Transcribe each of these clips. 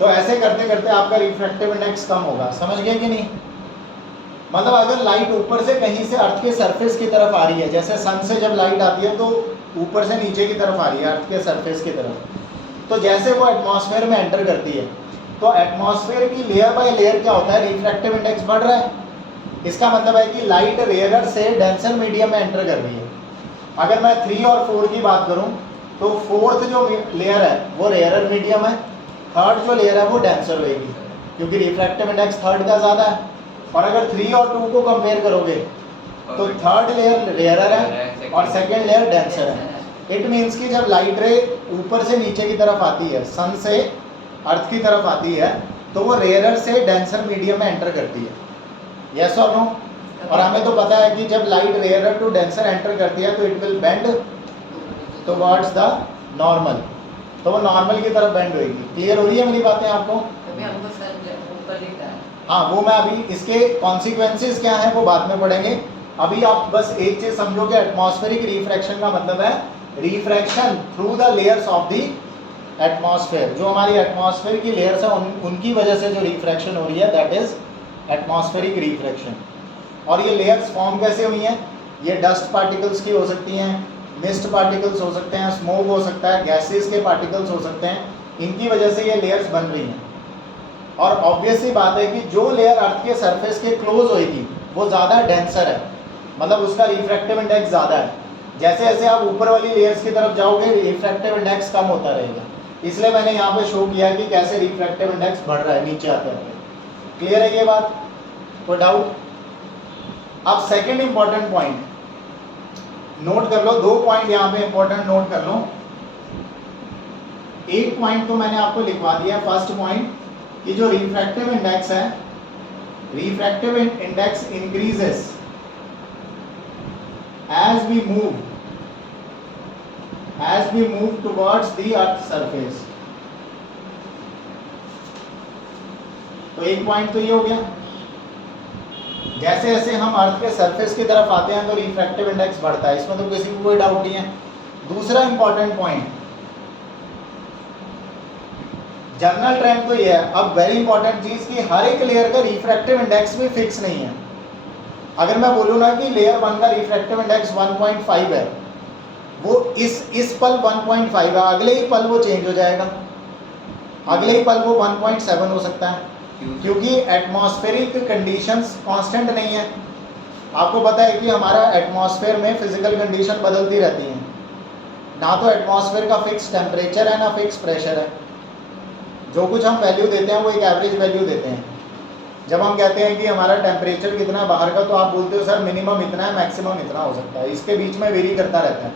तो ऐसे करते करते आपका रिफ्रैक्टिव इंडेक्स कम होगा। समझ गए कि नहीं? मतलब अगर लाइट ऊपर से कहीं से अर्थ के सरफेस की तरफ आ रही है, जैसे सन से जब लाइट आती है तो ऊपर से नीचे की तरफ आ रही है अर्थ के सरफेस की तरफ, तो जैसे वो एटमॉस्फेयर में एंटर करती है तो एटमॉस्फेयर की लेयर बाय लेयर क्या होता है, रिफ्रैक्टिव इंडेक्स बढ़ रहा है। इसका मतलब है कि लाइट रेयरर से डेंसर मीडियम में एंटर कर रही है। अगर मैं 3 और 4 की बात करूं तो फोर्थ जो लेयर है वो रेयरर मीडियम है, थर्ड जो लेयर है वो डेंसर होगी क्योंकि रिफ्रैक्टिव इंडेक्स थर्ड का ज़्यादा है। और अगर 3 और 2 को कंपेयर करोगे तो थर्ड लेयर रेयरर है और सेकेंड लेयर डेंसर है। इट मीन्स कि जब लाइट रे ऊपर से नीचे की तरफ आती है, सन से अर्थ की तरफ आती है, तो वो रेयरर से डेंसर मीडियम में एंटर करती है। यस और नो? और हमें तो पता है कि जब light rarer to denser enter करती है तो it will bend towards the normal, तो वो नॉर्मल की तरफ बेंड होगी। क्लियर हो रही है मेरी बातें आपको? हाँ, वो मैं अभी इसके कॉन्सिक्वेंसेस क्या है वो बाद में पढ़ेंगे। अभी आप बस एक चीज समझो कि एटमॉस्फेरिक रिफ्रैक्शन का मतलब है refraction through the layers of the atmosphere. जो हमारी एटमॉस्फेयर की लेयर्स है उनकी वजह से जो रिफ्रैक्शन हो रही है दैट इज एटमॉस्फेरिक रिफ्रैक्शन। और ये लेयर्स फॉर्म कैसे हुई हैं? ये डस्ट पार्टिकल्स की हो सकती हैं, मिस्ट पार्टिकल्स हो सकते हैं, स्मोक हो सकता है, गैसेस के पार्टिकल्स हो सकते हैं, इनकी वजह से ये लेयर्स बन रही हैं। और ऑब्वियस सी बात है कि जो लेयर अर्थ के सरफेस के क्लोज होगी वो ज़्यादा डेंसर है, मतलब उसका रिफ्रैक्टिव इंडेक्स ज़्यादा है। जैसे जैसे आप ऊपर वाली लेयर्स की तरफ जाओगे रिफ्रैक्टिव इंडेक्स कम होता रहेगा। इसलिए मैंने यहाँ पे शो किया कि कैसे रिफ्रैक्टिव इंडेक्स बढ़ रहा है नीचे आते आते। क्लियर है ये बात? कोई डाउट? अब सेकेंड इंपॉर्टेंट पॉइंट नोट कर लो, 2 पॉइंट यहाँ पे इंपॉर्टेंट नोट कर लो। एक पॉइंट तो मैंने आपको लिखवा दिया, फर्स्ट पॉइंट कि जो रिफ्रैक्टिव इंडेक्स है, refractive index increases as we move towards the earth surface। तो एक पॉइंट तो ये हो गया, जैसे जैसे हम अर्थ के सरफेस की तरफ आते हैं तो रिफ्रैक्टिव इंडेक्स बढ़ता है, इसमें तो किसी को कोई डाउट नहीं है। दूसरा इंपॉर्टेंट पॉइंट, जनरल ट्रेंड तो ये है, अब वेरी इंपॉर्टेंट चीज कि हर एक लेयर का रिफ्रैक्टिव इंडेक्स भी फिक्स नहीं है। अगर मैं बोलूँ ना कि लेयर 1 का रिफ्रैक्टिव इंडेक्स 1.5 है, वो इस पल 1.5 है, अगले ही पल वो चेंज हो जाएगा, अगले ही पल वो 1.7 हो सकता है, क्योंकि एटमॉस्फेरिक कंडीशंस कांस्टेंट नहीं है। आपको पता है कि हमारा एटमॉस्फेयर में फिजिकल कंडीशन बदलती रहती हैं, ना तो एटमॉस्फेयर का फिक्स टेम्परेचर है ना फिक्स प्रेशर है। जो कुछ हम वैल्यू देते हैं वो एक एवरेज वैल्यू देते हैं। जब हम कहते हैं कि हमारा टेम्परेचर कितना है बाहर का, तो आप बोलते हो सर मिनिमम इतना है, मैक्सिमम इतना हो सकता है, इसके बीच में वेरी करता रहता है,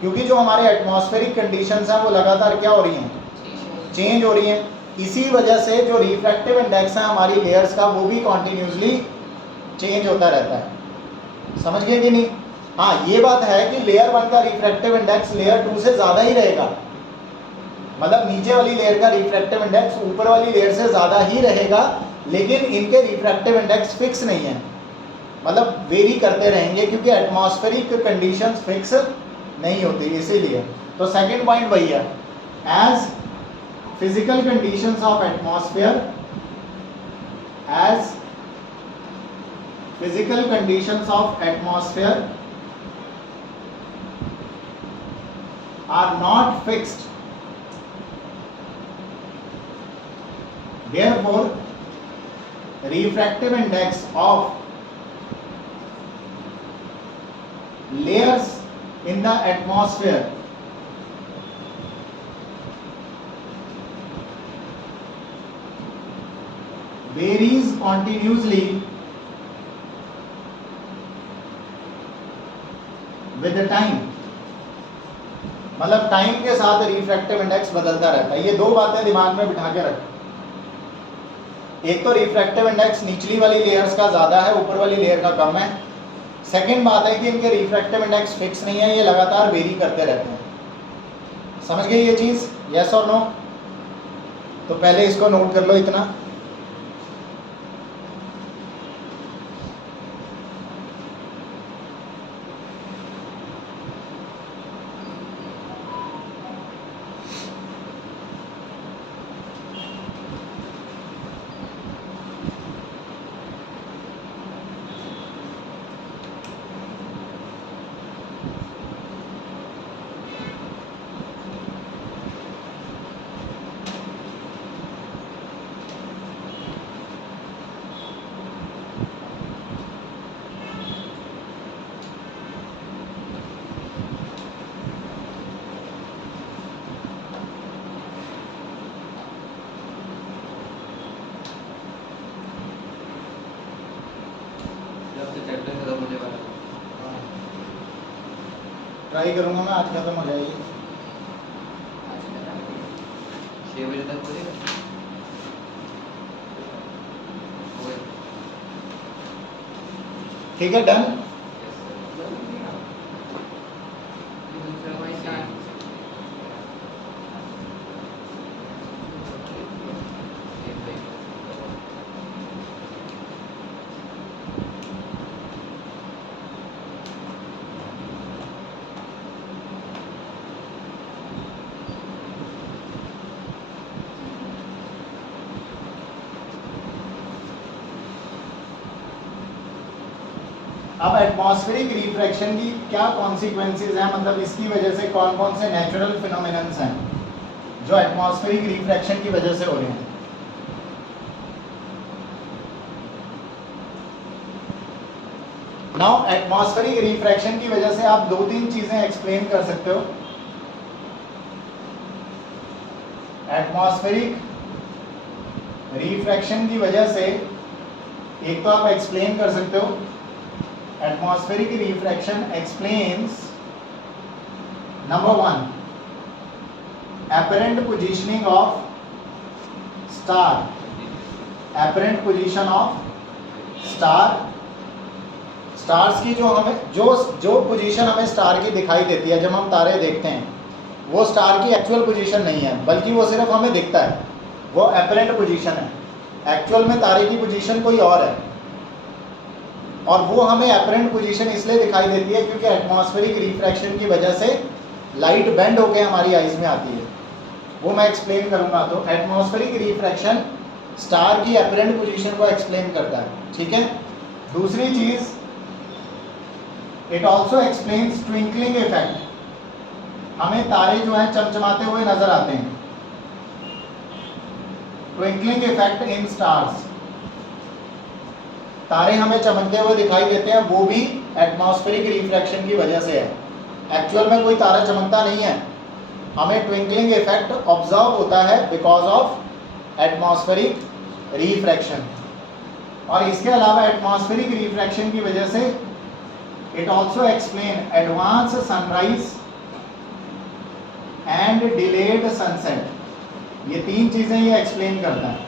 क्योंकि जो हमारे एटमॉस्फेरिक कंडीशंस हैं वो लगातार क्या हो रही हैं, चेंज हो रही हैं। इसी वजह से जो रिफ्रैक्टिव इंडेक्स है हमारी लेयर्स का वो भी कॉन्टिन्यूसली चेंज होता रहता है। समझ गए कि नहीं? हाँ, ये बात है कि लेयर 1 का रिफ्रैक्टिव इंडेक्स लेयर 2 से ज़्यादा ही रहेगा, मतलब नीचे वाली लेयर का रिफ्रैक्टिव इंडेक्स ऊपर वाली लेयर से ज़्यादा ही रहेगा, लेकिन इनके रिफ्रैक्टिव इंडेक्स फिक्स नहीं है, मतलब वेरी करते रहेंगे क्योंकि एटमॉस्फेरिक कंडीशंस फिक्स नहीं होती, इसीलिए। तो सेकंड पॉइंट वही है, as physical conditions of atmosphere, as physical conditions of atmosphere are not fixed, therefore refractive index of layers in the atmosphere varies continuously with the time, मतलब time के साथ refractive index बदलता रहता है। ये दो बातें दिमाग में बिठा के रखें, एक तो रिफ्रैक्टिव इंडेक्स निचली वाली लेयर्स का ज़्यादा है, ऊपर वाली लेयर का कम है। सेकंड बात है कि इनके रिफ्रैक्टिव इंडेक्स फिक्स नहीं है, ये लगातार वेरी करते रहते हैं। समझ गए ये चीज़? यस और नो? तो पहले इसको नोट कर लो इतना। ट्राई करूँगा मैं, आज खत्म हो जाएगी। 6 बजे तक हो जाएगा। ठीक है, डन। अब एटमॉस्फेरिक रिफ्रैक्शन की क्या कॉन्सिक्वेंसेज हैं, मतलब इसकी वजह से कौन कौन से नेचुरल फिनोमिनन्स हैं जो एटमॉस्फेरिक रिफ्रैक्शन की वजह से हो रहे हैं। नाउ एटमॉस्फेरिक रिफ्रैक्शन की वजह से आप 2-3 चीजें एक्सप्लेन कर सकते हो। एटमॉस्फेरिक रिफ्रैक्शन की वजह से एक तो आप एक्सप्लेन कर सकते हो, atmospheric refraction explains number 1 apparent positioning of star, apparent position of star, stars की जो हमें जो पोजीशन हमें स्टार की दिखाई देती है जब हम तारे देखते हैं, वो स्टार की एक्चुअल पोजीशन नहीं है, बल्कि वो सिर्फ हमें दिखता है, वो एपरेंट पोजीशन है। एक्चुअल में तारे की पोजीशन कोई और है, और वो हमें एपरेंट पोजीशन इसलिए दिखाई देती है क्योंकि एटमॉस्फेरिक रिफ्रैक्शन की वजह से लाइट बेंड होकर हमारी आईज में आती है। वो मैं एक्सप्लेन करूंगा। तो एटमॉस्फेरिक रिफ्रैक्शन स्टार की एपरेंट पोजीशन को एक्सप्लेन करता है, ठीक है। दूसरी चीज, it also explains twinkling effect. हमें तारे जो हैं चमचमाते हुए नजर आते हैं, ट्विंकलिंग इफेक्ट इन स्टार्स, तारे हमें चमकते हुए दिखाई देते हैं, वो भी एटमॉस्फेरिक रिफ्रैक्शन की वजह से है। एक्चुअल में कोई तारा चमकता नहीं है, हमें ट्विंकलिंग इफेक्ट ऑब्जर्व होता है बिकॉज ऑफ एटमॉस्फेरिक रिफ्रैक्शन। और इसके अलावा एटमॉस्फेरिक रिफ्रैक्शन की वजह से it also explain advance sunrise and delayed sunset. ये 3 चीजें ये एक्सप्लेन करता है।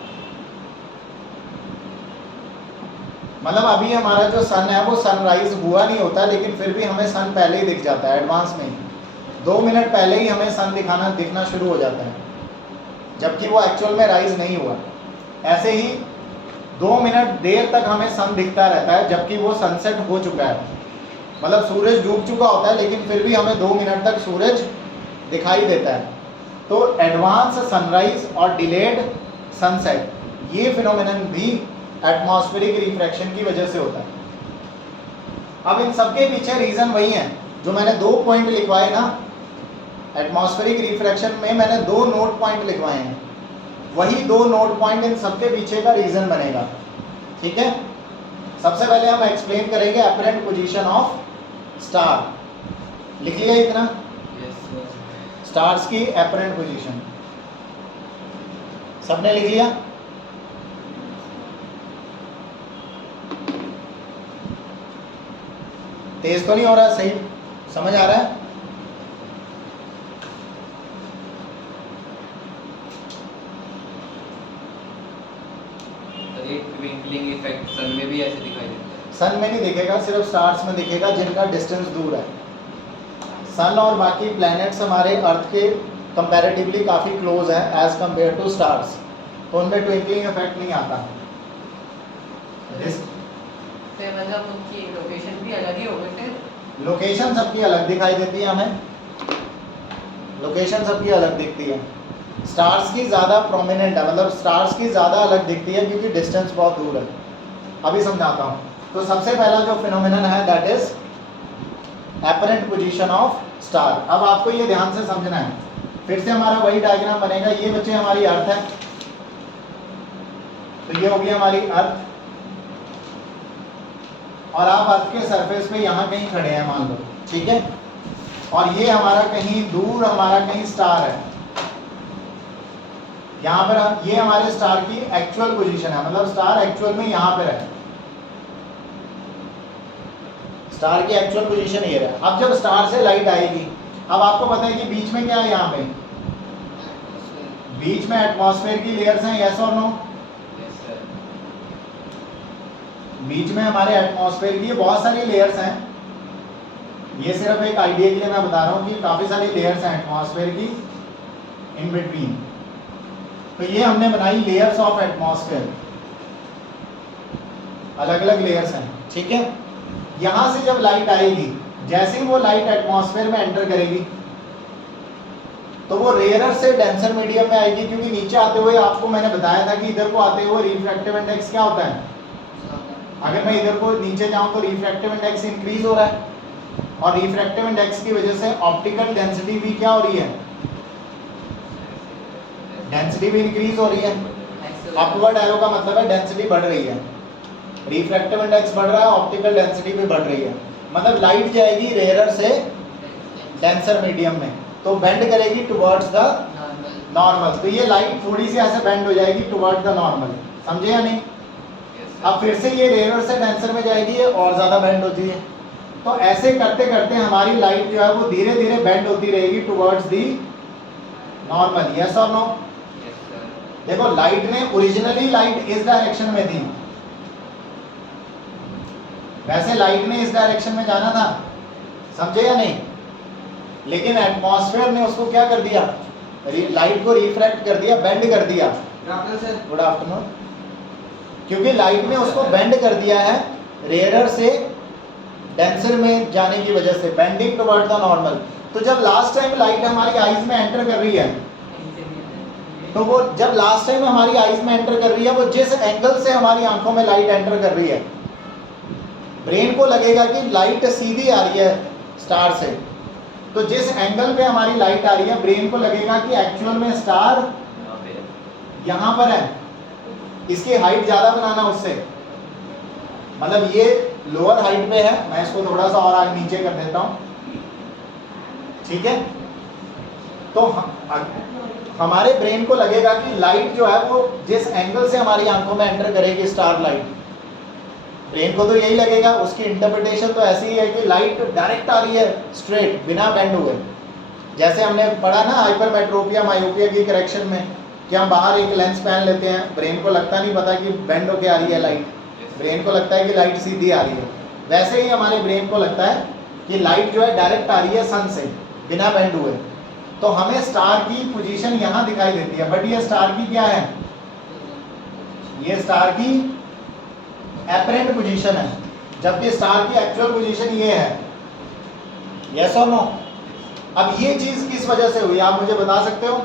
मतलब अभी हमारा जो सन है वो सनराइज हुआ नहीं होता, लेकिन फिर भी हमें सन पहले ही दिख जाता है, एडवांस में ही 2 मिनट पहले ही हमें सन दिखना शुरू हो जाता है, जबकि वो एक्चुअल में राइज नहीं हुआ। ऐसे ही 2 मिनट देर तक हमें सन दिखता रहता है, जबकि वो सनसेट हो चुका है, मतलब सूरज डूब चुका होता है, लेकिन फिर भी हमें 2 मिनट तक सूरज दिखाई देता है। तो एडवांस सनराइज और डिलेड सनसेट, ये फिनोमिनन भी एटमॉस्फेरिक रिफ्रैक्शन की वजह से होता है। अब इन सबके पीछे रीजन वही है जो मैंने 2 पॉइंट लिखवाए ना, एटमॉस्फेरिक रिफ्रैक्शन में मैंने 2 नोट पॉइंट लिखवाए हैं, वही 2 नोट पॉइंट इन सबके पीछे का रीजन बनेगा, ठीक है। सबसे पहले हम एक्सप्लेन करेंगे एपरेंट पोजीशन ऑफ स्टार। लिख लिया इतना? स्टार्स की एपरेंट पोजीशन सबने लिख लिया? तेज तो नहीं हो रहा? सही समझ आ रहा है? ट्विंकलिंग इफेक्ट सन में भी ऐसे दिखाई देता है? सन में नहीं दिखेगा, सिर्फ स्टार्स में दिखेगा जिनका डिस्टेंस दूर है। सन और बाकी प्लैनेट्स हमारे अर्थ के कंपैरेटिवली काफ़ी क्लोज है एज कंपेयर टू स्टार्स, तो उनमें ट्विंकलिंग इफेक्ट नहीं आता। मतलब उनकी लोकेशन भी अलग ही होगी फिर? लोकेशन सबकी अलग दिखाई देती है हमें, लोकेशन सबकी अलग दिखती है। स्टार्स की ज़्यादा प्रोमिनेंट है, मतलब स्टार्स की ज़्यादा अलग दिखती है क्योंकि डिस्टेंस बहुत दूर है। अभी समझाता हूँ। तो सबसे पहला जो फिनोमिनन है that is apparent position of star. अब आपको ये ध्यान से समझना है, फिर से हमारा वही डायग्राम बनेगा। ये बच्चे हमारी अर्थ है, तो ये होगी हमारी अर्थ, और आप अर्थ के सरफेस पे यहाँ कहीं खड़े हैं मान लो, ठीक है। और ये हमारा कहीं दूर, हमारा कहीं स्टार है, यहाँ पर ये हमारे स्टार की एक्चुअल पोजीशन है, मतलब स्टार एक्चुअल में यहाँ पर है। स्टार की एक्चुअल पोजीशन ये है। अब जब स्टार से लाइट आएगी, अब आपको पता है कि बीच में क्या है, यहाँ पे बीच में एटमॉस्फेयर की लेयर्स हैं, यस और नो? Yes sir. बीच में हमारे एटमॉस्फेयर की बहुत सारी लेयर्स हैं। ये सिर्फ एक आइडिया के लिए मैं बता रहा हूँ कि काफ़ी सारी लेयर्स हैं एटमॉस्फेयर की इन बिटवीन। तो ये हमने बनाई लेयर्स ऑफ एटमॉस्फेयर, अलग अलग लेयर्स हैं, ठीक है। यहाँ से जब लाइट आएगी, जैसे ही वो लाइट एटमॉस्फेयर में एंटर करेगी तो वो रेयरर से डेंसर मीडियम में आएगी, क्योंकि नीचे आते हुए आपको मैंने बताया था कि इधर को आते हुए रिफ्रैक्टिव इंडेक्स क्या होता है। अगर मैं इधर को नीचे जाऊं तो रिफ्रैक्टिव इंडेक्स इंक्रीज हो रहा है, और रिफ्रैक्टिव इंडेक्स की वजह से ऑप्टिकल डेंसिटी भी क्या हो रही है, डेंसिटी भी इंक्रीज हो रही है। अपवर्ड एरो का मतलब है डेंसिटी बढ़ रही है, रिफ्रैक्टिव इंडेक्स बढ़ रहा है, ऑप्टिकल डेंसिटी भी बढ़ रही है। मतलब लाइट जाएगी रेयरर से डेंसर मीडियम में, तो बेंड करेगी टुवर्ड्स द नॉर्मल। तो ये लाइट थोड़ी सी ऐसे बेंड हो जाएगी टुवर्ड्स द नॉर्मल, समझे या नहीं? अब फिर से ये रेयरर से डेंसर में जाएगी, ये और ज़्यादा बेंड होती है। तो ऐसे करते करते हमारी लाइट जो है वो धीरे धीरे बेंड होती रहेगी टुवर्ड्स दी नॉर्मल, यस और नो? देखो लाइट ने ओरिजिनली लाइट इस डायरेक्शन में थी, वैसे लाइट ने इस डायरेक्शन में जाना था, समझे या नहीं? लेकिन एटमॉस्फेयर ने उसको क्या कर दिया, लाइट को रिफ्रैक्ट कर दिया, बेंड कर दिया। Good afternoon. क्योंकि लाइट ने उसको बेंड कर दिया है रेयरर से डेंसर में जाने की वजह से, बेंडिंग टुवर्ड द नॉर्मल। तो जब लास्ट टाइम लाइट हमारी आईज में एंटर कर रही है, तो वो जब लास्ट टाइम हमारी आईज में एंटर कर रही है, वो जिस एंगल से हमारी आंखों में लाइट एंटर कर रही है, ब्रेन को लगेगा कि लाइट सीधी आ रही है स्टार से। तो जिस एंगल पे हमारी लाइट आ रही है, ब्रेन को लगेगा कि एक्चुअल में स्टार यहाँ पर है, इसकी हाइट ज़्यादा बनाना उससे, मतलब ये लोअर हाइट पे है, मैं इसको थोड़ा सा और आगे नीचे कर देता हूँ, ठीक है। तो हमारे ब्रेन को लगेगा कि लाइट जो है वो जिस एंगल से हमारी आंखों में एंटर करेगी स्टार लाइट, ब्रेन को तो यही लगेगा। उसकी इंटरप्रिटेशन तो ऐसी ही है कि लाइट डायरेक्ट आ रही है स्ट्रेट, बिना बेंड हुए। जैसे हमने पढ़ा ना हाइपरमेट्रोपिया मायोपिया की करेक्शन में, कि हम बाहर एक लेंस पहन लेते हैं, ब्रेन को लगता नहीं पता कि बेंड होके आ रही है लाइट, ब्रेन को लगता है कि लाइट सीधी आ रही है। वैसे ही हमारे ब्रेन को लगता है कि लाइट जो है डायरेक्ट आ रही है सन से, बिना बेंड हुए। तो हमें स्टार की पोजीशन यहाँ दिखाई देती है, बट ये स्टार की क्या है, ये स्टार की एपरेंट पोजीशन है, जबकि स्टार की एक्चुअल पोजीशन ये है, यस और नो? अब ये चीज किस वजह से हुई, आप मुझे बता सकते हो?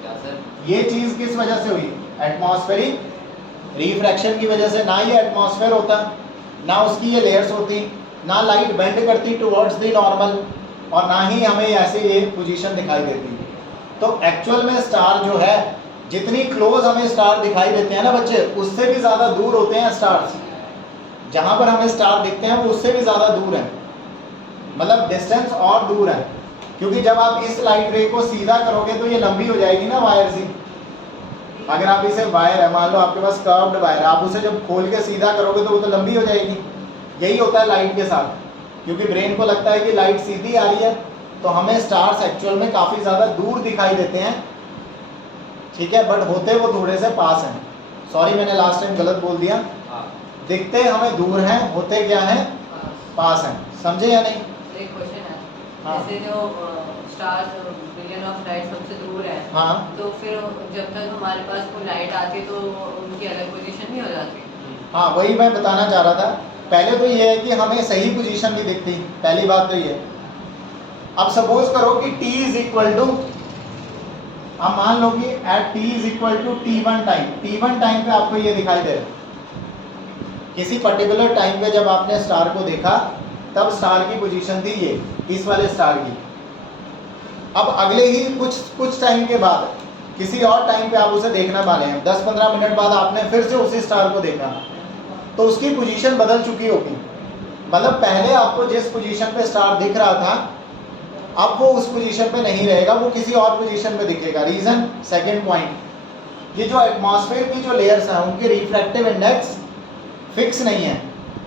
क्या सर? ये चीज किस वजह से हुई? एटमॉस्फेरिक रिफ्रैक्शन की वजह से। ना ये एटमॉस्फेयर होता, ना उसकी ये लेयर्स होती, ना लाइट बेंड करती टुवर्ड्स द नॉर्मल, और ना ही हमें ऐसे ये पोजीशन दिखाई देती। तो एक्चुअल में स्टार जो है, जितनी क्लोज हमें स्टार दिखाई देते हैं ना बच्चे, उससे भी ज़्यादा दूर होते हैं स्टार्स। जहाँ पर हमें स्टार दिखते हैं वो उससे भी ज़्यादा दूर है, मतलब डिस्टेंस और दूर है। क्योंकि जब आप इस लाइट रे को सीधा करोगे तो ये लंबी हो जाएगी ना वायर सी। अगर आप इसे वायर है, मान लो आपके पास कर्व्ड वायर है, आप उसे जब खोल के सीधा करोगे तो वो तो लंबी हो जाएगी। यही होता है लाइट के साथ, क्योंकि ब्रेन को लगता है कि लाइट सीधी आ रही है, तो हमें स्टार्स एक्चुअल में काफ़ी ज़्यादा दूर दिखाई देते हैं, ठीक है, बट होते वो थोड़े से पास हैं। सॉरी मैंने लास्ट टाइम गलत बोल दिया, दिखते हमें दूर हैं, होते क्या हैं, पास हैं, समझे या नहीं? एक क्वेश्चन है, हाँ। जैसे जो स्टार्स बिलियन ऑफ लाइट सबसे दूर है, हाँ, तो फिर जब तक हमारे पास कोई लाइट आती तो उनकी अलग पोजीशन नहीं हो जाती? हाँ, वही मैं बताना चाह रहा था। पहले तो ये है कि हमें सही पोजीशन नहीं दिखती, पहली बात तो ये। अब सपोज करो कि t इज इक्वल टू, अब मान लो कि at t is equal to t1 time, t1 time पे आपको ये दिखाई दे रहा है। किसी पर्टिकुलर टाइम पे जब आपने स्टार को देखा, तब स्टार की पोजीशन थी ये, इस वाले स्टार की। अब अगले ही कुछ टाइम के बाद किसी और टाइम पे आप उसे देखना वाले हैं, 10-15 मिनट बाद आपने फिर से उसी स्टार को देखा, तो उसकी पोजीशन बदल चुकी होगी। मतलब पहले आपको जिस पोजीशन पे स्टार दिख रहा था, अब वो उस पोजीशन पे नहीं रहेगा, वो किसी और पोजीशन पे दिखेगा। रीज़न, सेकंड पॉइंट, ये जो एटमॉस्फेयर की जो लेयर्स हैं उनके रिफ्रैक्टिव इंडेक्स फिक्स नहीं है।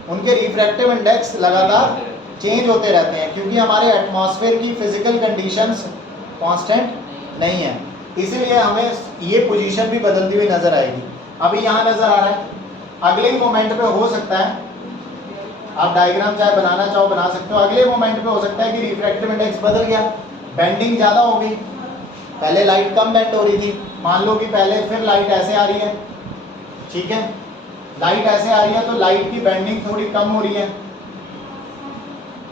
उनके रिफ्रैक्टिव इंडेक्स लगातार चेंज होते रहते हैं, क्योंकि हमारे एटमॉस्फेयर की फिजिकल कंडीशंस कांस्टेंट नहीं है, इसीलिए हमें ये पोजीशन भी बदलती हुई नजर आएगी। अभी यहाँ नजर आ रहा है, अगले ही मोमेंट पे हो सकता है, आप डायग्राम चाहे बनाना चाहो बना सकते हो, अगले मोमेंट पे हो सकता है कि रिफ्रैक्टिव इंडेक्स बदल गया, बेंडिंग ज़्यादा हो गई, पहले लाइट कम बेंड हो रही थी, मान लो कि पहले फिर लाइट ऐसे आ रही है, ठीक है, लाइट ऐसे आ रही है तो लाइट की बेंडिंग थोड़ी कम हो रही है,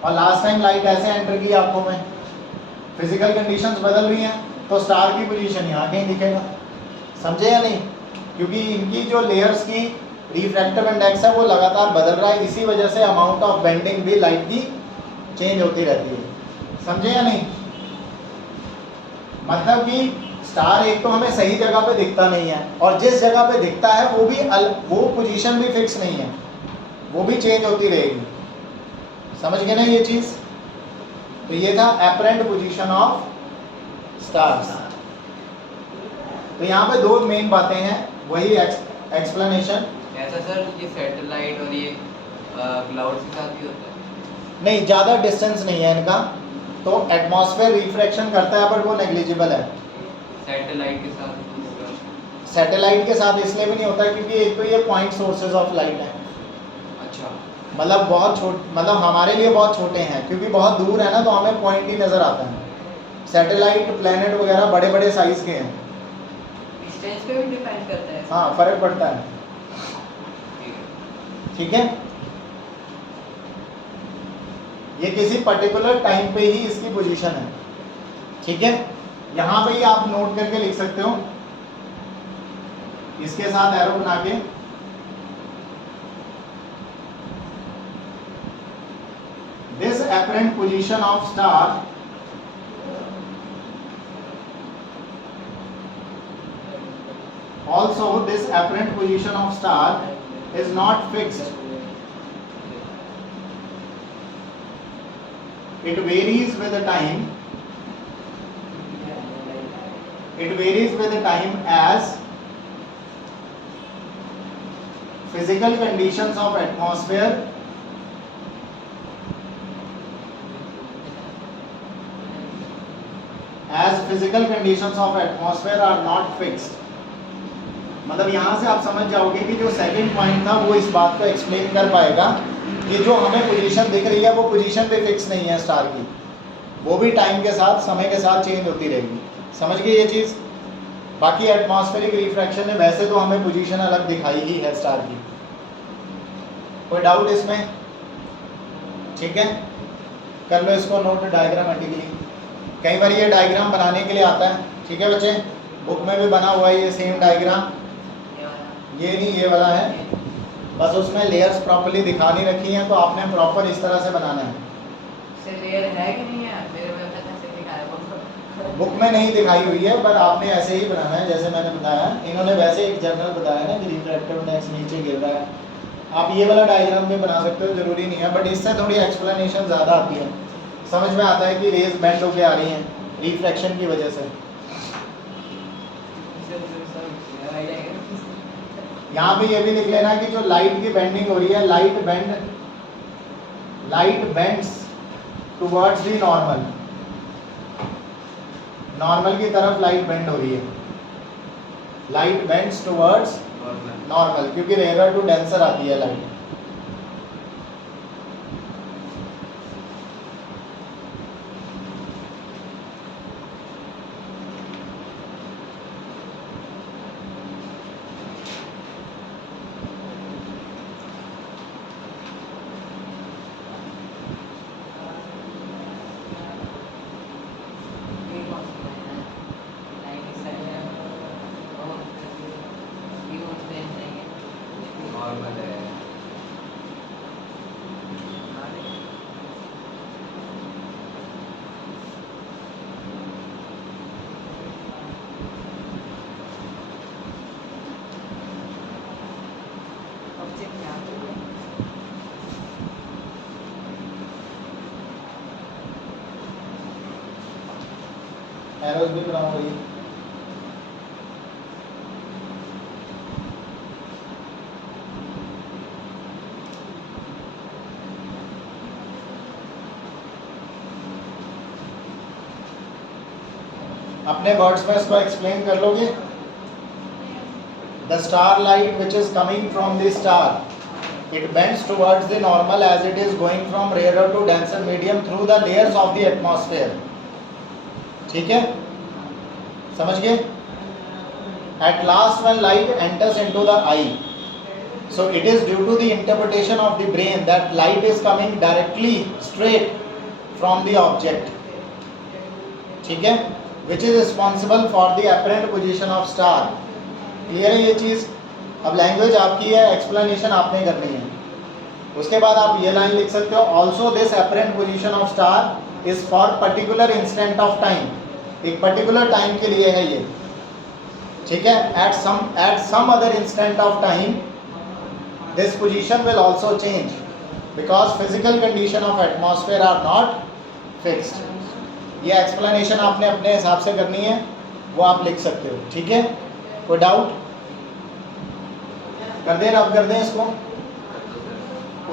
और लास्ट टाइम लाइट ऐसे एंटर की आंखों में, फिजिकल कंडीशंस बदल रही हैं, तो स्टार की पोजीशन यहाँ कहीं दिखेगा, समझे या नहीं? क्योंकि इनकी जो लेयर्स की रिफ्रैक्टिव इंडेक्स है वो लगातार बदल रहा है, इसी वजह से अमाउंट ऑफ बेंडिंग भी लाइट की चेंज होती रहती है, समझे या नहीं? मतलब कि स्टार एक तो हमें सही जगह पे दिखता नहीं है, और जिस जगह पे दिखता है वो भी वो पोजीशन भी फिक्स नहीं है, वो भी चेंज होती रहेगी, समझ गए ना ये चीज? तो ये था एपरेंट पोजीशन ऑफ स्टार्स। तो यहाँ पे दो मेन बातें हैं, वही एक्सप्लेनेशन। ऐसा सर ये सैटेलाइट और ये क्लाउड्स के साथ भी होता है? नहीं, ज़्यादा डिस्टेंस नहीं है इनका, तो एटमॉस्फेयर रिफ्रैक्शन करता है बट वो नेग्लिजिबल है। सैटेलाइट के साथ होगा? सैटेलाइट के साथ इसलिए भी नहीं होता क्योंकि एक तो ये पॉइंट सोर्सेज ऑफ लाइट है, अच्छा, मतलब बहुत मतलब हमारे लिए बहुत छोटे हैं, क्योंकि बहुत दूर है ना तो हमें पॉइंट ही नज़र आता है। सैटेलाइट प्लैनेट वगैरह बड़े बड़े साइज के हैं। डिस्टेंस पे भी डिपेंड करता है। हाँ, फर्क पड़ता है, ठीक है। ठीक है। ये किसी पर्टिकुलर टाइम पे ही इसकी पोजीशन है, ठीक है। यहाँ पे ही आप नोट करके लिख सकते हो, इसके साथ एरो बना के, this apparent position of star also this apparent position of star is not fixed, it varies with the time, it varies with the time as physical conditions of atmosphere as physical conditions of atmosphere are not fixed। मतलब यहाँ से आप समझ जाओगे कि जो second point था वो इस बात को एक्सप्लेन कर पाएगा कि जो हमें पोजीशन दिख रही है वो पोजीशन भी फिक्स नहीं है स्टार की, वो भी टाइम के साथ समय के साथ चेंज होती रहेगी, समझ गए ये चीज़? बाकी एटमॉस्फेरिक रिफ्रैक्शन में वैसे तो हमें पोजीशन अलग दिखाई ही है स्टार की, कोई डाउट इसमें? ठीक है, कर लो इसको नोट डायग्रामेटिकली। कई बार ये डायग्राम बनाने के लिए आता है, ठीक है बच्चे, बुक में भी बना हुआ है ये सेम डायग्राम, ये नहीं ये वाला है, बस उसमें लेयर्स प्रॉपर्ली दिखा नहीं रखी हैं, तो आपने प्रॉपर इस तरह से बनाना है। से लेयर है कि नहीं है, मेरे में पता से दिखाया वो। बुक में नहीं दिखाई हुई है, पर आपने ऐसे ही बनाना है जैसे मैंने बताया। इन्होंने वैसे एक जनरल बताया ना कि रिफ्रैक्टिव इंडेक्स नीचे गिर रहा है, आप ये वाला डायग्राम भी बना सकते हो, ज़रूरी नहीं है, बट इससे थोड़ी एक्सप्लेनेशन ज़्यादा आती है, समझ में आता है कि रेज बेंड होके आ रही हैं रिफ्रैक्शन की वजह से। यहाँ पे ये भी लिख लेना कि जो लाइट की बेंडिंग हो रही है, light bends towards the normal, normal की तरफ लाइट बेंड हो रही है, लाइट बेंड्स टुवर्ड्स नॉर्मल, क्योंकि रेयर टू डेंसर आती है लाइट। नॉर्मल है। एरोज भी बनाऊंगा ये। अपने वर्ड्स में इसको एक्सप्लेन कर लोगे? The star light which is coming from the star, it bends towards the normal as it is going from rarer to denser medium through the layers of the atmosphere. ठीक है, समझ गए? At last when light enters into the eye, so it is due to the interpretation of the brain that light is coming directly straight from the object. ठीक है, which is responsible for the apparent position of star. Clear है ये चीज? अब language आपकी है, explanation आपने करनी है। उसके बाद आप ये लाइन लिख सकते हो, also this apparent position of star is for particular instant of time, एक पर्टिकुलर टाइम के लिए है ये, ठीक है। At some other instant of time this position will also change because physical condition of atmosphere are not fixed. ये explanation आपने अपने हिसाब से करनी है, वो आप लिख सकते हो, ठीक है। कोई डाउट? कर दें, अब कर दें इसको।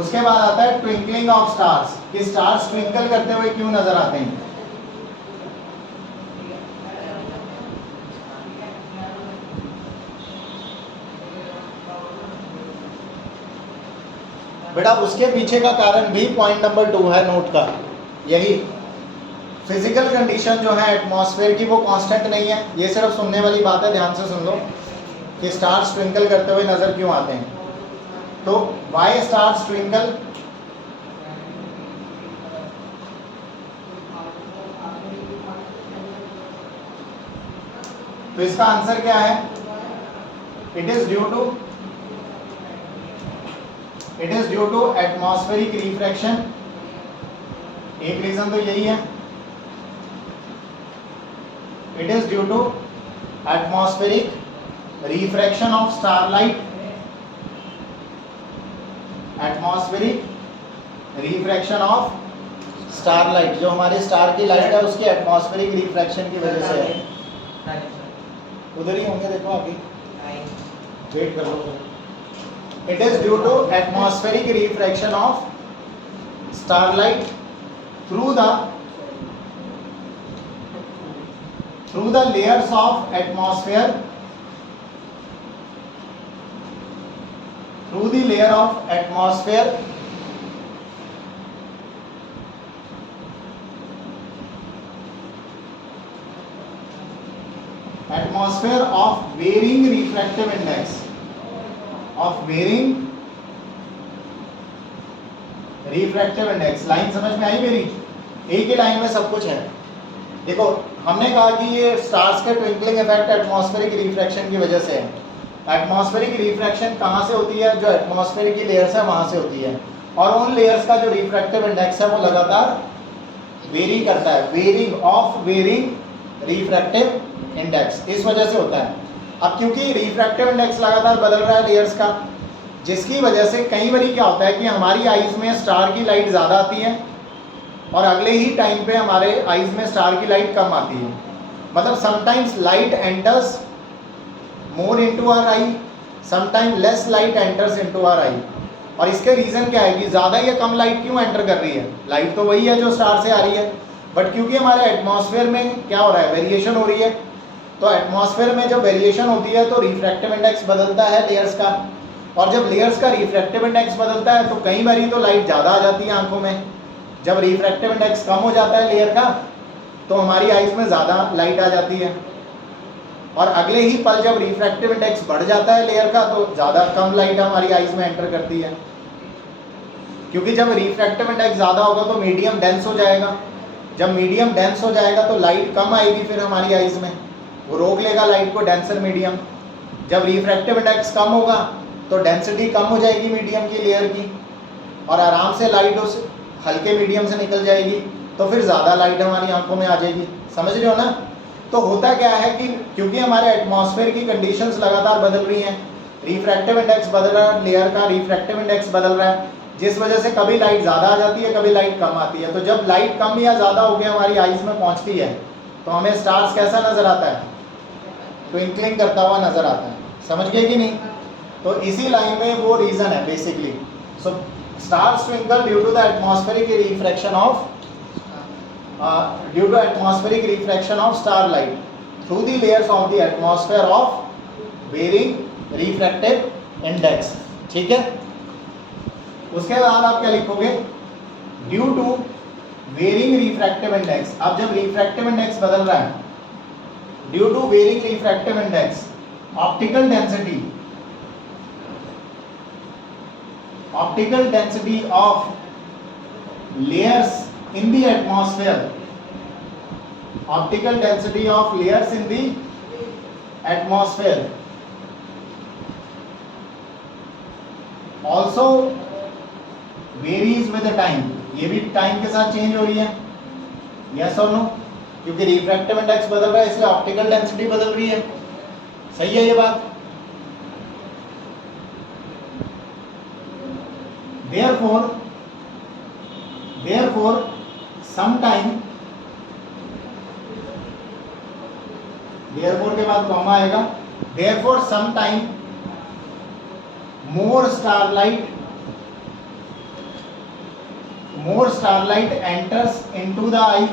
उसके बाद आता है ट्विंकलिंग ऑफ स्टार्स, कि स्टार्स ट्विंकल करते हुए क्यों नजर आते हैं। बेटा उसके पीछे का कारण भी पॉइंट नंबर 2 है नोट का, यही फिजिकल कंडीशन जो है एटमॉस्फेयर की वो कांस्टेंट नहीं है। ये सिर्फ सुनने वाली बात है, ध्यान से सुन लो कि स्टार्स ट्विंकल करते हुए नजर क्यों आते हैं। तो वाई स्टार्स ट्विंकल? तो इसका आंसर क्या है? It is due to atmospheric refraction. एक रीजन तो यही है, it is due to atmospheric refraction of starlight, atmospheric refraction of starlight, जो हमारे स्टार की लाइट है उसकी एटमॉस्फेरिक रिफ्रैक्शन की वजह से है। उधर ही होंगे, देखो अभी वेट कर लो। It is due to atmospheric refraction of starlight through the layers of atmosphere, through the layer of atmosphere of varying refractive index, line समझ में आई मेरी? एक ही लाइन में सब कुछ है। देखो हमने कहा कि ये स्टार्स के ट्विंकलिंग इफेक्ट एटमॉस्फेरिक रिफ्रैक्शन की वजह से है। एटमॉस्फेरिक रिफ्रैक्शन कहाँ से होती है? जो एटमॉस्फेयर की लेयर्स है वहाँ से होती है, और उन लेयर्स का जो रिफ्रैक्टिव इंडेक्स है वो लगातार वेरी करता है, वेरिंग रिफ्रैक्टिव इंडेक्स, इस वजह से होता है। अब क्योंकि रिफ्रैक्टिव इंडेक्स लगातार बदल रहा है लेयर्स का, जिसकी वजह से कई बार क्या होता है कि हमारी आइज़ में स्टार की लाइट ज़्यादा आती है और अगले ही टाइम पे हमारे आइज़ में स्टार की लाइट कम आती है। मतलब sometimes light enters more into our eye, sometime less light enters into our eye। और इसके रीज़न क्या है कि ज़्यादा या कम लाइट क्यों एंटर कर रही है? लाइट तो वही है जो स्टार से आ रही है, बट क्योंकि हमारे एटमॉस्फेयर में क्या हो रहा है, वेरिएशन हो रही है। तो एटमॉस्फेयर में जब वेरिएशन होती है तो रिफ्रैक्टिव इंडेक्स बदलता है लेयर्स का, और जब लेयर्स का रिफ्रैक्टिव इंडेक्स बदलता है तो कई बारी तो लाइट ज़्यादा आ जाती है आंखों में। जब रिफ्रैक्टिव इंडेक्स कम हो जाता है लेयर का तो हमारी आइज़ में ज़्यादा लाइट आ जाती है, और अगले ही पल जब रिफ्रैक्टिव इंडेक्स बढ़ जाता है लेयर का तो ज़्यादा कम लाइट हमारी आइज़ में एंटर करती है। क्योंकि जब रिफ्रैक्टिव इंडेक्स ज़्यादा होगा तो मीडियम डेंस हो जाएगा, जब मीडियम डेंस हो जाएगा तो लाइट कम आएगी फिर हमारी आइज़ में, वो रोक लेगा लाइट को, डेंसर मीडियम। जब रिफ्रैक्टिव इंडेक्स कम होगा तो डेंसिटी कम हो जाएगी मीडियम की लेयर की, और आराम से लाइट उस हल्के मीडियम से निकल जाएगी, तो फिर ज़्यादा लाइट हमारी आंखों में आ जाएगी। समझ रहे हो ना? तो होता क्या है कि क्योंकि हमारे एटमॉस्फेयर की कंडीशंस लगातार बदल रही हैं, रिफ्रैक्टिव इंडेक्स बदल रहा है, लेयर का रिफ्रैक्टिव इंडेक्स बदल रहा है, जिस वजह से कभी लाइट ज़्यादा आ जाती है, कभी लाइट कम आती है। तो जब लाइट कम या ज़्यादा होकर हमारी आइज़ में पहुंचती है तो हमें स्टार्स कैसा नज़र आता है? ट्विंकलिंग करता हुआ नज़र आता है। समझ गए कि नहीं? तो इसी लाइन में वो रीज़न है basically. So stars twinkle due to the atmospheric refraction of star light. through the layers of the atmosphere of varying refractive index. ठीक है, उसके बाद आप क्या लिखोगे, due to varying refractive index. अब जब रिफ्रैक्टिव इंडेक्स बदल रहा है, due to varying refractive index, optical density of layers in the atmosphere, optical density of layers in the atmosphere also varies with the time. ये भी time के साथ change हो रही है, यस और नो, क्योंकि रिफ्रैक्टिव इंडेक्स बदल रहा है इसलिए ऑप्टिकल डेंसिटी बदल रही है. सही है ये बात. therefore sometime, therefore के बाद कॉमा आएगा, therefore sometime more starlight enters into the eye,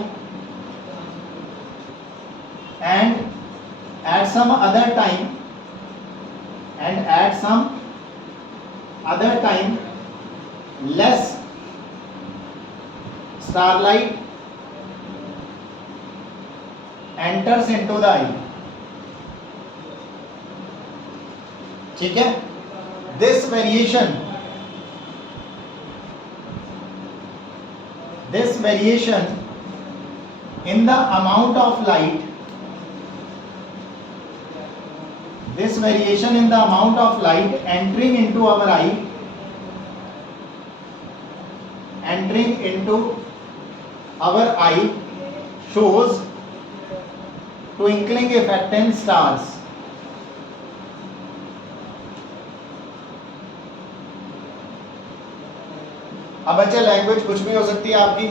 and at some other time less starlight enters into the eye. ठीक है, this variation in the amount of light, entering into our eye, shows twinkling effect in stars. अब बच्चे language कुछ भी हो सकती है आपकी,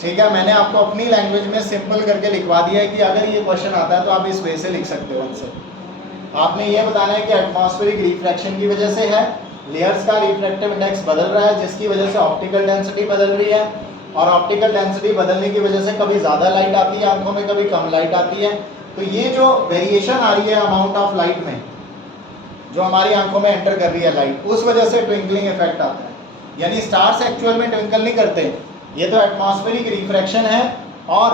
ठीक है. मैंने आपको अपनी लैंग्वेज में सिंपल करके लिखवा दिया है कि अगर ये क्वेश्चन आता है तो आप इस वे से लिख सकते हो आंसर. आपने ये बताना है कि एटमॉस्फेरिक रिफ्रैक्शन की वजह से है, लेयर्स का रिफ्रैक्टिव इंडेक्स बदल रहा है जिसकी वजह से ऑप्टिकल डेंसिटी बदल रही है, और ऑप्टिकल डेंसिटी बदलने की वजह से कभी ज़्यादा लाइट आती है आंखों में, कभी कम लाइट आती है. तो ये जो वेरिएशन आ रही है अमाउंट ऑफ लाइट में, जो हमारी आंखों में एंटर कर रही है लाइट, उस वजह से ट्विंकलिंग इफेक्ट आता है. यानी स्टार्स एक्चुअल में ट्विंकल नहीं करते, ये तो एटमॉस्फेरिक रिफ्रैक्शन है और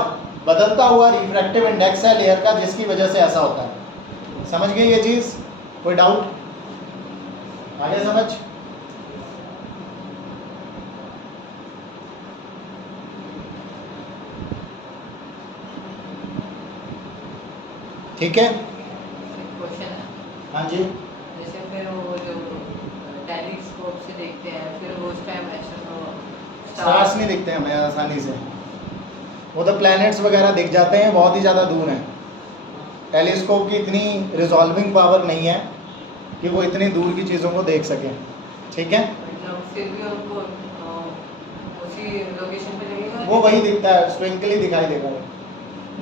बदलता हुआ रिफ्रैक्टिव इंडेक्स है लेयर का, जिसकी वजह से ऐसा होता है. समझ गए ये चीज़? कोई डाउट? आगे समझ? ठीक है, क्वेश्चन है, हाँ जी. जैसे फिर वो जो टेलीस्कोप से देखते हैं, फिर वो उस टाइम ऐसा तो स्टार्स नहीं दिखते हमें आसानी से, वो तो प्लैनेट्स वगैरह दिख जाते हैं, बहुत ही ज़्यादा दूर हैं. टेलीस्कोप की इतनी रिजॉल्विंग पावर नहीं है कि वो इतनी दूर की चीज़ों को देख सकें. ठीक है, मतलब फिर भी उनको उसी लोकेशन पे लगेगा, वो वही दिखता है, ट्विंकल ही दिखाई देगा.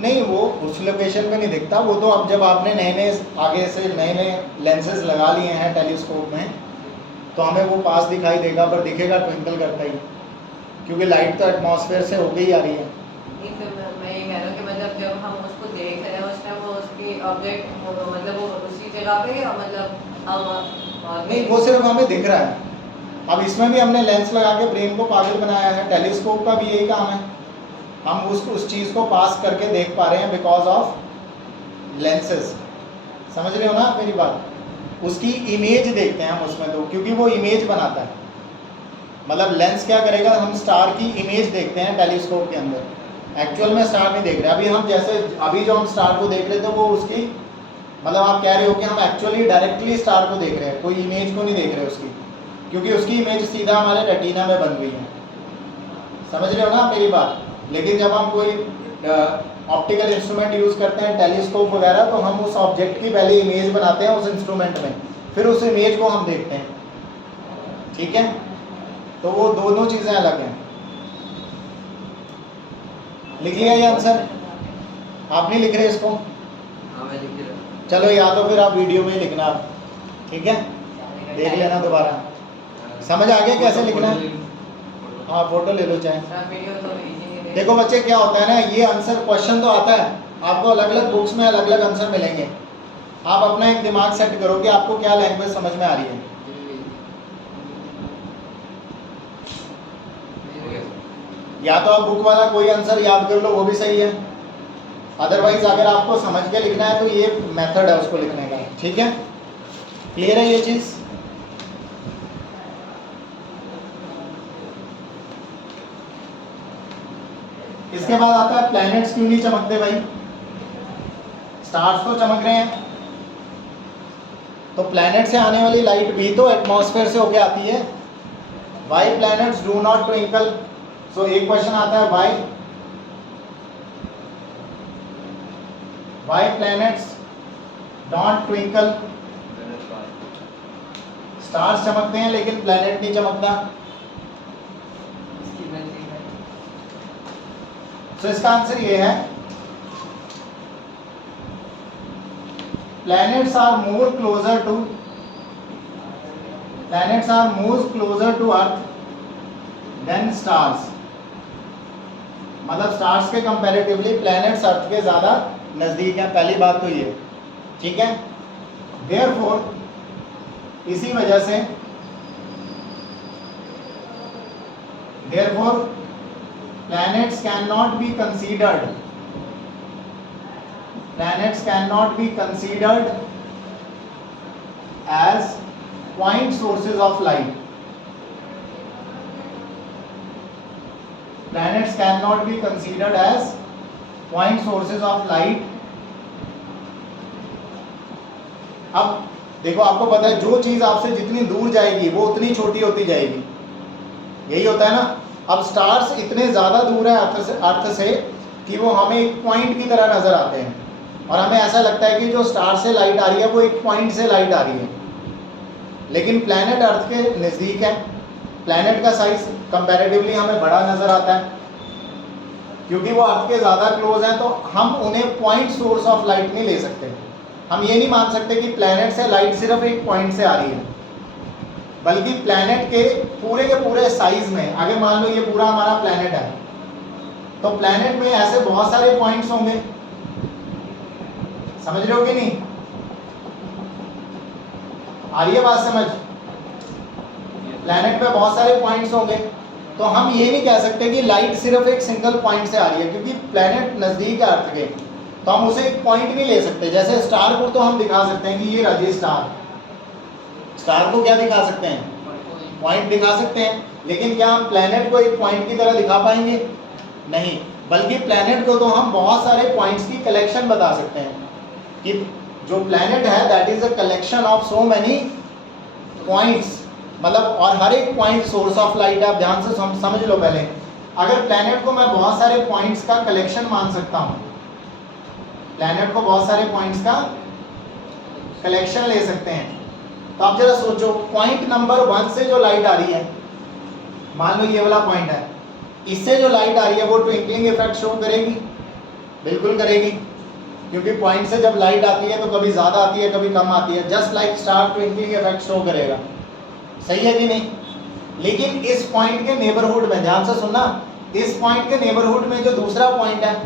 नहीं, वो उस लोकेशन पे नहीं दिखता, वो तो अब जब आपने आगे से नए लेंसेज लगा लिए हैं टेलीस्कोप में, तो हमें वो पास दिखाई देगा, पर दिखेगा ट्विंकल करता ही, क्योंकि लाइट तो एटमॉस्फेयर से होके ही आ रही है. नहीं, फिर मैं ये कह रहा हूँ कि मतलब जब हम उसको देख रहे हैं उस टाइम वो उसकी ऑब्जेक्ट मतलब वो उसी जगह पे है, मतलब हम नहीं, वो सिर्फ हमें दिख रहा है. अब इसमें भी हमने लेंस लगा के ब्रेन को पागल बनाया है. टेलीस्कोप का भी यही काम है, हम उस चीज़ को पास करके देख पा रहे हैं बिकॉज ऑफ लेंसेज. समझ रहे हो ना मेरी बात? उसकी इमेज देखते हैं हम उसमें, तो क्योंकि वो इमेज बनाता है. मतलब लेंस क्या करेगा, हम स्टार की इमेज देखते हैं टेलीस्कोप के अंदर, एक्चुअल में स्टार नहीं देख रहे. अभी हम जैसे अभी जो हम स्टार को देख रहे थे वो उसकी, मतलब आप कह रहे हो कि हम एक्चुअली डायरेक्टली स्टार को देख रहे हैं, कोई इमेज को नहीं देख रहे उसकी, क्योंकि उसकी इमेज सीधा हमारे रेटिना में बन गई है. समझ रहे हो ना मेरी बात? लेकिन जब हम कोई ऑप्टिकल इंस्ट्रूमेंट यूज़ करते हैं, टेलीस्कोप वगैरह, तो हम उस ऑब्जेक्ट की पहले इमेज बनाते हैं उस इंस्ट्रूमेंट में, फिर उस इमेज को हम देखते हैं. ठीक है, तो वो दोनों चीज़ें अलग हैं. लिख लिया ये आंसर? आप नहीं लिख रहे इसको? हाँ मैं लिख रहा हूँ. चलो, या तो फिर आप वीडियो में ही लिखना आप. ठीक है, देख लेना दोबारा. समझ आ गया कैसे लिखना है? हाँ, फोटो ले लो चाहे. वीडियो तो भेजेंगे. देखो बच्चे, क्या होता है ना, ये आंसर क्वेश्चन तो आता है आपको अलग अलग बुक्स में अलग अलग आंसर मिलेंगे। आप अपना एक दिमाग सेट करो कि आपको क्या लैंग्वेज समझ में आ रही है। या तो आप बुक वाला कोई आंसर याद कर लो, वो भी सही है, अदरवाइज अगर आपको समझ के लिखना है तो ये मेथड है उसको लिखने का। ठीक है, क्लियर है ये चीज़? इसके बाद आता है प्लैनेट्स क्यों नहीं चमकते भाई? स्टार्स तो चमक रहे हैं, तो प्लैनेट से आने वाली लाइट भी तो एटमॉस्फेयर से होके आती है। Why planets do not twinkle? So एक क्वेश्चन आता है, why planets don't twinkle? Stars चमकते हैं लेकिन प्लैनेट नहीं चमकता। तो इसका आंसर ये है, planets are more closer to earth than stars। मतलब स्टार्स के कंपैरेटिवली प्लैनेट्स अर्थ के ज्यादा नजदीक हैं, पहली बात तो ये। ठीक है, देयरफॉर इसी वजह से therefore planets cannot be considered as point sources of light। Planets cannot be considered as point sources of light। अब देखो, आपको पता है जो चीज आपसे जितनी दूर जाएगी वो उतनी छोटी होती जाएगी, यही होता है ना। अब स्टार्स इतने ज़्यादा दूर है अर्थ से कि वो हमें एक पॉइंट की तरह नज़र आते हैं, और हमें ऐसा लगता है कि जो स्टार से लाइट आ रही है वो एक पॉइंट से लाइट आ रही है। लेकिन प्लैनेट अर्थ के नज़दीक है, प्लैनेट का साइज कंपैरेटिवली हमें बड़ा नज़र आता है, क्योंकि वो अर्थ के ज़्यादा क्लोज हैं, तो हम उन्हें पॉइंट सोर्स ऑफ लाइट नहीं ले सकते। हम ये नहीं मान सकते कि प्लैनेट से लाइट सिर्फ एक पॉइंट से आ रही है, बल्कि प्लैनेट के पूरे साइज में, अगर मान लो ये पूरा हमारा प्लैनेट है, तो प्लैनेट में ऐसे बहुत सारे पॉइंट्स होंगे। समझ रहे हो कि नहीं? आ रही है बात समझ? प्लैनेट में बहुत सारे पॉइंट्स होंगे, तो हम ये नहीं कह सकते कि लाइट सिर्फ एक सिंगल पॉइंट से आ रही है, क्योंकि प्लैनेट नजदीक है अर्थ के, तो हम उसे एक पॉइंट नहीं ले सकते। जैसे स्टार को तो हम दिखा सकते हैं कि ये रजी स्टार को क्या दिखा सकते हैं? पॉइंट दिखा सकते हैं, लेकिन क्या हम प्लैनेट को एक पॉइंट की तरह दिखा पाएंगे? नहीं, बल्कि प्लैनेट को तो हम बहुत सारे पॉइंट्स की कलेक्शन बता सकते हैं कि जो प्लैनेट है that is a collection of so many points. मतलब, और हर एक पॉइंट सोर्स ऑफ लाइट है। आप ध्यान से समझ लो पहले, अगर प्लैनेट को मैं बहुत सारे पॉइंट्स का कलेक्शन मान सकता हूँ, प्लैनेट को बहुत सारे पॉइंट्स का कलेक्शन ले सकते हैं, तो आप जरा सोचो, पॉइंट नंबर 1 से जो लाइट आ रही है, मान लो ये वाला पॉइंट है, इससे जो लाइट आ रही है वो ट्विंकलिंग इफेक्ट शो करेगी? बिल्कुल करेगी, क्योंकि पॉइंट से जब लाइट आती है तो कभी ज़्यादा आती है कभी कम आती है, just like star twinkling effect show करेगा। सही है कि नहीं? लेकिन इस पॉइंट के नेबरहुड में, ध्यान से सुनना, इस पॉइंट के नेबरहुड में जो दूसरा पॉइंट है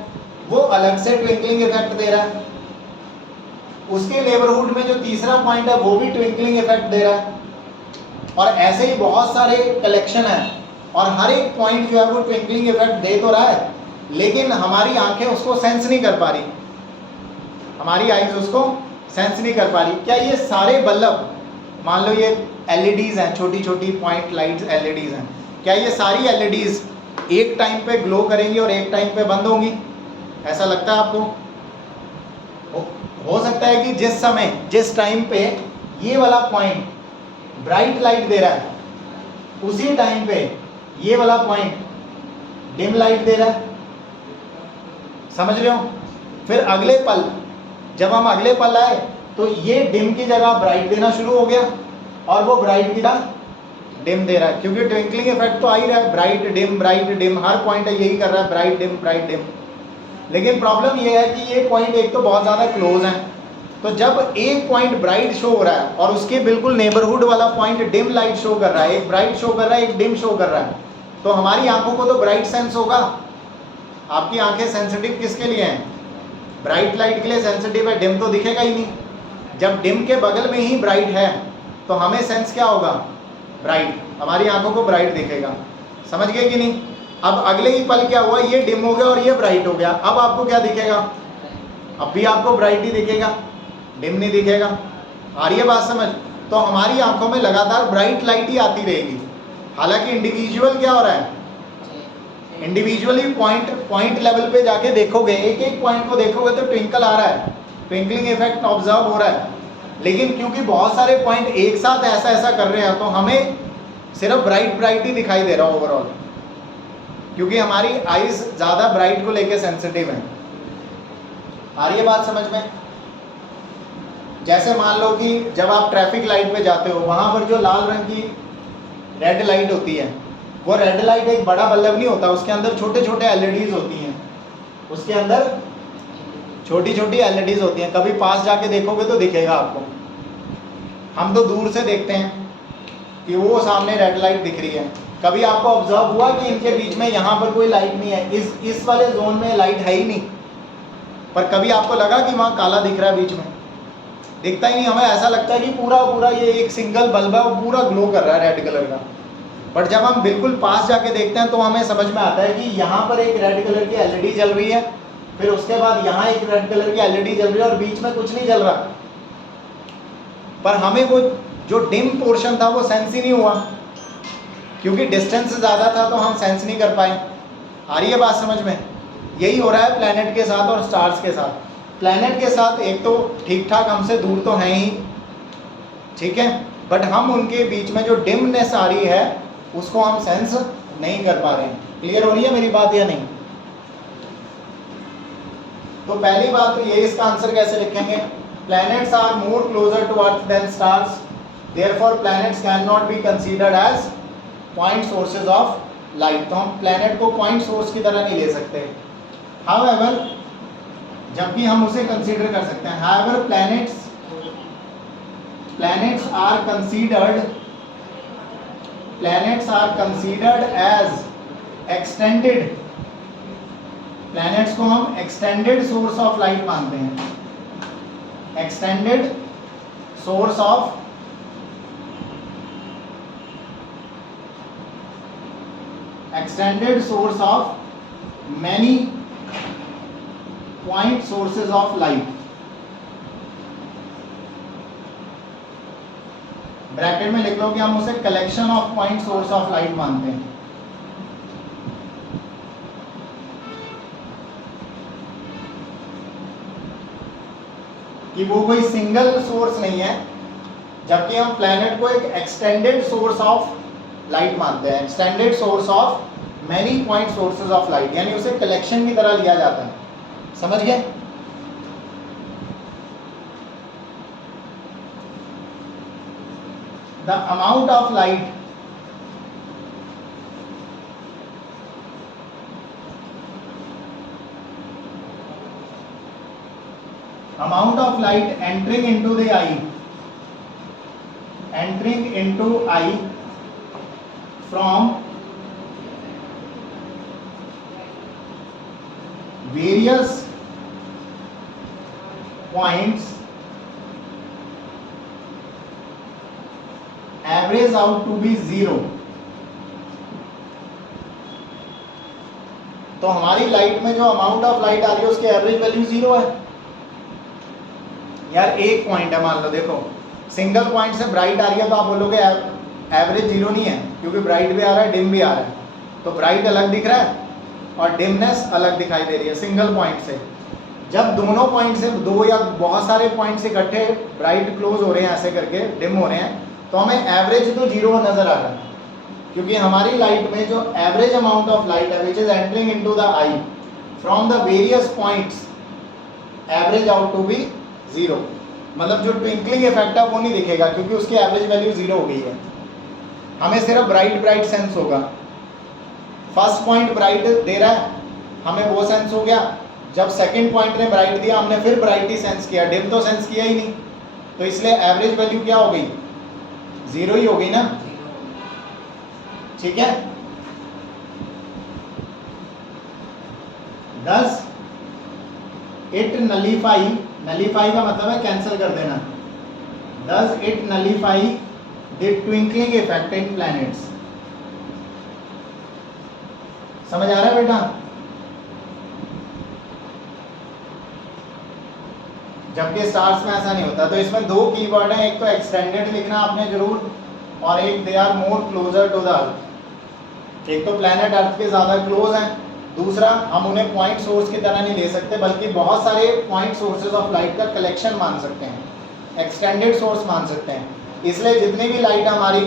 वो अलग से ट्विंकलिंग इफेक्ट दे रहा है, उसके नेबरहुड में जो तीसरा पॉइंट है वो भी ट्विंकलिंग इफेक्ट दे रहा है, और ऐसे ही बहुत सारे कलेक्शन है, और हर एक पॉइंट जो है वो ट्विंकलिंग इफेक्ट दे तो रहा है, लेकिन हमारी आंखें उसको सेंस नहीं कर पा रही, हमारी आईज उसको सेंस नहीं कर पा रही। क्या ये सारे बल्ब, मान लो ये एलईडीज हैं, छोटी छोटी पॉइंट लाइट्स एलईडीज हैं, क्या ये सारी एलईडीज एक टाइम पे ग्लो करेंगी और एक टाइम पे बंद होंगी? ऐसा लगता है आपको? हो सकता है कि जिस समय, जिस टाइम पे ये वाला पॉइंट ब्राइट लाइट दे रहा है, उसी टाइम पे ये वाला पॉइंट डिम लाइट दे रहा है। समझ रहे हो? फिर अगले पल, जब हम अगले पल आए तो ये डिम की जगह ब्राइट देना शुरू हो गया, और वो ब्राइट की जगह डिम दे रहा है, क्योंकि ट्विंकलिंग इफेक्ट तो आ ही रहा है, ब्राइट डिम, हर पॉइंट यही कर रहा है, ब्राइट डिम। लेकिन प्रॉब्लम ये है कि ये पॉइंट एक तो बहुत ज़्यादा क्लोज है, तो जब एक पॉइंट ब्राइट शो हो रहा है और उसके बिल्कुल नेबरहुड वाला पॉइंट डिम लाइट शो कर रहा है, एक ब्राइट शो कर रहा है एक डिम शो कर रहा है, तो हमारी आंखों को तो ब्राइट सेंस होगा। आपकी आंखें सेंसिटिव किसके लिए हैं? ब्राइट लाइट के लिए सेंसिटिव है, डिम तो दिखेगा ही नहीं। जब डिम के बगल में ही ब्राइट है तो हमें सेंस क्या होगा, ब्राइट, हमारी आंखों को ब्राइट दिखेगा। समझ गए कि नहीं? अब अगले ही पल क्या हुआ, ये डिम हो गया और ये ब्राइट हो गया, अब आपको क्या दिखेगा, अब भी आपको ब्राइट ही दिखेगा, डिम नहीं दिखेगा। आ रही है बात समझ? तो हमारी आंखों में लगातार ब्राइट लाइट ही आती रहेगी। हालांकि इंडिविजुअल क्या हो रहा है, इंडिविजुअली पॉइंट लेवल पे जाके देखोगे, एक एक पॉइंट को देखोगे तो ट्विंकल आ रहा है, ट्विंकलिंग इफेक्ट ऑब्जर्व हो रहा है। लेकिन क्योंकि बहुत सारे पॉइंट एक साथ ऐसा ऐसा कर रहे हैं तो हमें सिर्फ ब्राइट ही दिखाई दे रहा है ओवरऑल, क्योंकि हमारी आईज ज़्यादा ब्राइट को लेके सेंसिटिव है। आ रही है बात समझ में? जैसे मान लो कि जब आप ट्रैफिक लाइट पे जाते हो, वहाँ पर जो लाल रंग की रेड लाइट होती है, वो रेड लाइट एक बड़ा बल्ब नहीं होता, उसके अंदर छोटे छोटे एलईडीज होती हैं, उसके अंदर छोटी छोटी एलईडीज होती हैं। कभी पास जाके देखोगे तो दिखेगा आपको। हम तो दूर से देखते हैं कि वो सामने रेड लाइट दिख रही है। कभी आपको ऑब्जर्व हुआ कि इनके बीच में यहाँ पर कोई लाइट नहीं है, इस वाले जोन में लाइट है ही नहीं, पर कभी आपको लगा कि वहाँ काला दिख रहा है बीच में? दिखता ही नहीं। हमें ऐसा लगता है कि पूरा ये एक सिंगल बल्ब है, वो पूरा ग्लो कर रहा है रेड कलर का। बट जब हम बिल्कुल पास जाके देखते हैं तो हमें समझ में आता है कि यहाँ पर एक रेड कलर की एलईडी जल रही है, फिर उसके बाद यहाँ एक रेड कलर की एलईडी जल रही है और बीच में कुछ नहीं जल रहा। पर हमें वो जो डिम पोर्शन था वो सेंस ही नहीं हुआ, क्योंकि डिस्टेंस ज़्यादा था तो हम सेंस नहीं कर पाए। आ रही है बात समझ में? यही हो रहा है प्लैनेट के साथ और स्टार्स के साथ। प्लैनेट के साथ एक तो ठीक ठाक हमसे दूर तो हैं ही, ठीक है, बट हम उनके बीच में जो डिमनेस आ रही है उसको हम सेंस नहीं कर पा रहे हैं। क्लियर हो रही है मेरी बात या नहीं? तो पहली बात तो ये, इसका आंसर कैसे लिखेंगे? Planets are more closer to earth than stars, therefore planets can not be considered as point sources of light. तो हम प्लैनेट को पॉइंट सोर्स की तरह नहीं ले सकते। हाउएवर, जबकि हम उसे कंसीडर कर सकते हैं। However planets are considered as extended, planets को हम एक्सटेंडेड सोर्स ऑफ लाइट मानते हैं। Extended source of many point sources of light. Bracket में लिख लो कि हम उसे collection of point source of light मानते हैं। कि वो कोई सिंगल सोर्स नहीं है, जबकि हम प्लैनेट को एक एक्सटेंडेड सोर्स ऑफ लाइट मानते हैं। Extended source of many point sources of light, यानी उसे कलेक्शन की तरह लिया जाता है। समझ गए? The amount of light entering into the eye from various points average out to be 0। तो हमारी लाइट में जो अमाउंट ऑफ लाइट आ रही है उसकी एवरेज वैल्यू 0 है। यार एक पॉइंट है, मान लो, देखो सिंगल पॉइंट से ब्राइट आ रही है तो आप बोलोगे एवरेज 0 नहीं है, क्योंकि ब्राइट भी आ रहा है, डिम भी आ रहा है। तो ब्राइट अलग दिख रहा है और डिमनेस अलग दिखाई दे रही है सिंगल पॉइंट से। जब दोनों पॉइंट से, दो या बहुत सारे पॉइंट से इकट्ठे ब्राइट क्लोज हो रहे हैं, ऐसे करके डिम हो रहे हैं, तो हमें एवरेज तो 0 नजर आ रहा है, क्योंकि हमारी लाइट में जो एवरेज अमाउंट ऑफ लाइट है which is entering into the eye from the various points average out to be 0। मतलब जो ट्विंकलिंग इफेक्ट है वो नहीं दिखेगा, क्योंकि उसकी एवरेज वैल्यू 0 हो गई है। हमें सिर्फ ब्राइट सेंस होगा। फर्स्ट पॉइंट ब्राइट दे रहा है, हमें वो सेंस हो गया। जब सेकंड पॉइंट ने ब्राइट दिया, हमने फिर ब्राइट ही सेंस किया, डिम तो सेंस किया ही नहीं। तो इसलिए एवरेज वैल्यू क्या हो गई? 0 ही हो गई ना। ठीक है, 10 इट नलीफाई, नलीफाई का मतलब है कैंसिल कर देना, does it nullify the twinkling effect in planets. समझ आ रहा है बेटा? जबकि स्टार्स में ऐसा नहीं होता। तो इसमें दो कीवर्ड हैं, एक तो एक्सटेंडेड लिखना आपने जरूर, और एक they are more closer to the earth. एक तो प्लैनेट अर्थ के ज़्यादा क्लोज हैं, दूसरा हम उन्हें पॉइंट सोर्स की तरह नहीं ले सकते, बल्कि बहुत सारे पॉइंट सोर्सेज ऑफ लाइट का कलेक्शन मान सकते हैं, एक्सटेंडेड सोर्स मान सकते हैं। इसलिए जितनी भी लाइट हमारी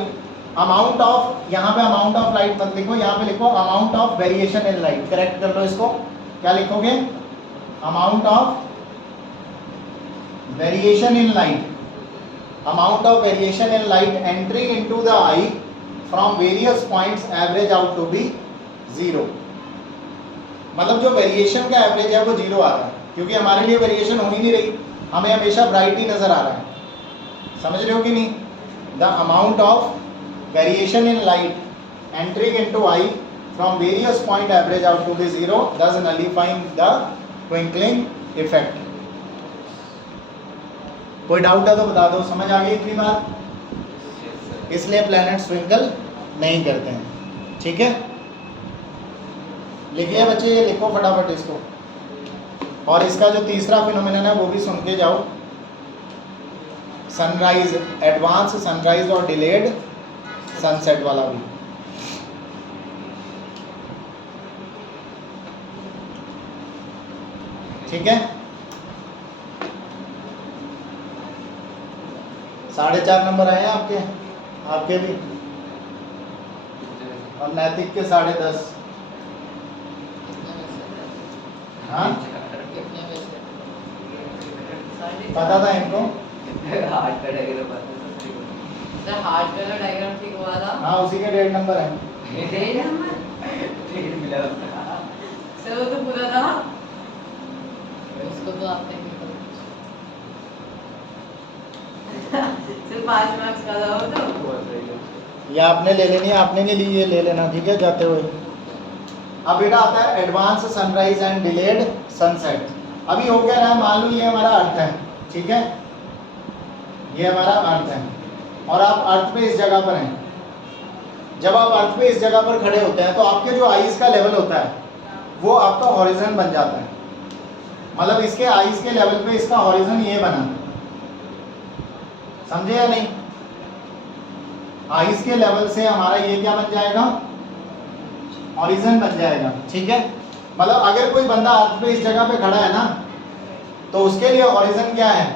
अमाउंट ऑफ, यहाँ पे अमाउंट ऑफ लाइट मत लिखो, यहाँ पे लिखो amount of variation in light. Correct कर लो इसको, क्या लिखोगे? Amount of variation in light, amount of variation in light entering into the eye from various points average out to be 0। मतलब जो वेरिएशन का एवरेज है वो 0 आ रहा है, क्योंकि हमारे लिए वेरिएशन हो ही नहीं रही, हमें हमेशा ब्राइट ही नजर आ रहा है। समझ रहे हो कि नहीं? The amount of variation in light entring into eye from various point average out to be 0 thus nullifying the twinkling effect। कोई डाउट है तो बता दो, समझ आ गई इतनी बात? इसलिए प्लैनेट ट्विंकल नहीं करते हैं। ठीक है, लिखिए बच्चे, ये लिखो फटाफट इसको। और इसका जो तीसरा फिनोमेनन है वो भी सुन के जाओ, सनराइज, एडवांस सनराइज और डिलेड सनसेट वाला भी। ठीक है, 4.5 नंबर आए हैं आपके, आपके भी, और नैतिक के 10.5। हाँ पता था इनको, हार्ट का डायग्राम पता सर, हार्ट का जो डायग्राम ठीक हुआ था, हाँ उसी के 1.5 नंबर है। है मिला सर वो तो पूरा था, उसको तो आपने सिर्फ 5 मार्क्स का था वो तो। ये आपने ले लेनी है, आपने नहीं ली, ये ले लेना, ठीक है, जाते हुए। अब बेटा आता है advance sunrise and delayed sunset. अभी हो क्या रहा है, मान लो ये हमारा अर्थ है, ठीक है, ये हमारा अर्थ है, और आप अर्थ पे इस जगह पर हैं। जब आप अर्थ पे इस जगह पर खड़े होते हैं तो आपके जो आइज का लेवल होता है वो आपका हॉरिजन बन जाता है। मतलब इसके आइज के लेवल पे इसका हॉरिजन ये बना, समझे या नहीं? आइज के लेवल से हमारा ये क्या बन जाएगा, हॉरिजन बन जाएगा। ठीक है, मतलब अगर कोई बंदा अर्थ पे इस जगह पे खड़ा है ना, तो उसके लिए हॉरिजन क्या है,